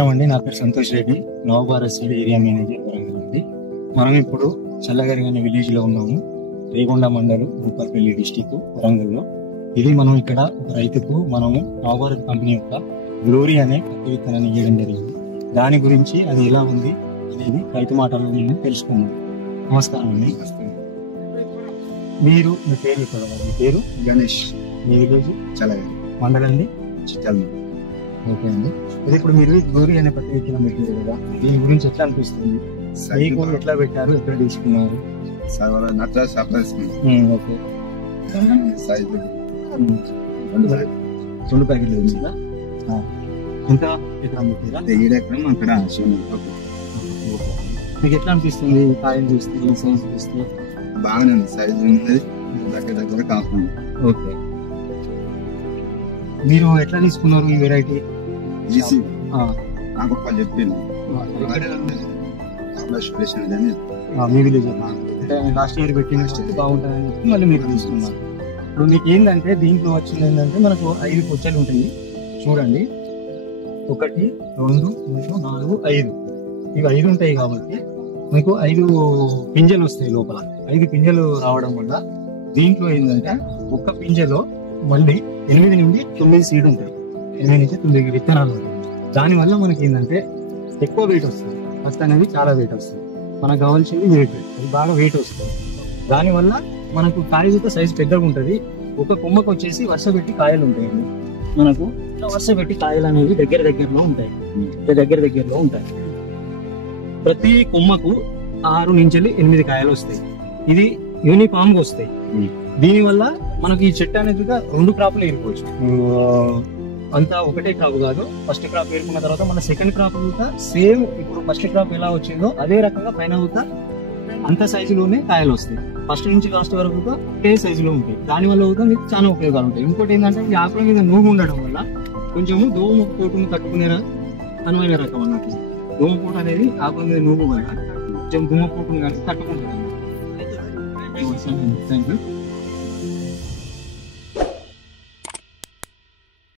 అండి, నా పేరు Santosh Reddy, Navbharat seed area manager Warangal అండి. మనం ఇప్పుడు చల్లగరిగని విలేజ్ లో ఉన్నాము. రేగొండ మండలం, భూపాలపల్లి డిస్టిక్, వరంగల్లో. ఇది మనం ఇక్కడ ఒక రైతుకు మనము నవభారత్ కంపెనీ యొక్క గ్లోరీ అనే పత్తి విత్తనాన్ని ఇవ్వడం జరిగింది. దాని గురించి అది ఎలా ఉంది అనేది రైతు మాటల్లో నేను తెలుసుకున్నాను. నమస్కారం అండి. మీరు మీ పేరు ఇక్కడ, మీ పేరు గణేష్, మీ విలేజ్ చల్లగరి, మండలం అండి? చిత్తల్. ఓకే అండి. ఇప్పుడు మీరు గ్లోరీ అనే పత్తి విత్తనం పెట్టారు కదా, దీని గురించి ఎట్లా అనిపిస్తుంది? మీకు ఎట్లా పెట్టారు, ఎక్కడ తీసుకున్నారు? నట్ల ఓకే, సైజు రెండు ప్యాకెట్లు ఉందా? ఎంత ఎకరం పెట్టారా? ఈడెకరం అక్కడ మీకు ఎట్లా అనిపిస్తుంది కాయలు చూస్తే, సైజ్ చూస్తే? బాగానే ఉంది, సైజు ఉన్నది, దగ్గర కాకుండా. ఓకే, మీరు ఎట్లా తీసుకున్నారు ఈ వెరైటీ? ఈసీ నాకు ఒక చెప్పింది మీ విలేజ్ లాస్ట్ ఇయర్ పెట్టిన బాగుంటుందని చెప్పి మళ్ళీ మీరు తీసుకున్నారు. ఇప్పుడు మీకు ఏంటంటే దీంట్లో వచ్చింది ఏంటంటే మనకు 5 పొచ్చలు ఉంటాయి చూడండి. 1, 2, 3, 4, 5 ఇవి 5 ఉంటాయి కాబట్టి మీకు 5 పింజలు వస్తాయి. లోపల 5 పింజలు రావడం వల్ల దీంట్లో ఏంటంటే ఒక్క పింజలో మళ్ళీ 8 నుండి 9 సీడ్ ఉంటాయి. 8 నుంచి 9 విత్తనాలు ఉంటాయి. దానివల్ల మనకి ఏంటంటే ఎక్కువ వెయిట్ వస్తుంది. ఫస్ట్ అనేది చాలా వెయిట్ వస్తుంది. మనకు కావాల్సింది వెయిట్, అది బాగా వెయిట్ వస్తుంది. దానివల్ల మనకు కాయ యొక్క సైజ్ పెద్దగా ఉంటుంది. ఒక కొమ్మకు వచ్చేసి వరుస పెట్టి కాయలు ఉంటాయండి. మనకు వరుస పెట్టి కాయలు అనేవి దగ్గరలో ఉంటాయి. దగ్గరలో ఉంటాయి. ప్రతి కొమ్మకు 6 నుంచి 8 కాయలు వస్తాయి. ఇది యూనిఫామ్ గా వస్తాయి. దీనివల్ల మనకి ఈ చెట్టు అనేది 2 క్రాపులు ఏరుకోవచ్చు. అంతా ఒకటే క్రాప్ కాదు. ఫస్ట్ క్రాప్ ఏరుకున్న తర్వాత మన సెకండ్ క్రాప్ సేమ్ ఇప్పుడు ఫస్ట్ క్రాప్ ఎలా వచ్చిందో అదే రకంగా పైన అంత సైజులోనే కాయలు వస్తాయి. ఫస్ట్ నుంచి లాస్ట్ వరకు ఒకే సైజులో ఉంటాయి. దానివల్ల మీకు చాలా ఉపయోగాలు ఉంటాయి. ఇంకోటి ఏంటంటే ఈ ఆకుల మీద నూగు ఉండడం వల్ల కొంచెము దోమ పోటును తట్టుకునే అనువైన రకం అన్నట్టు. దోమపోటు అనేది ఆకుల మీద నూగు వల్ల కొంచెం దోమపోటును కానీ తట్టుకుంటుంది. Thank you.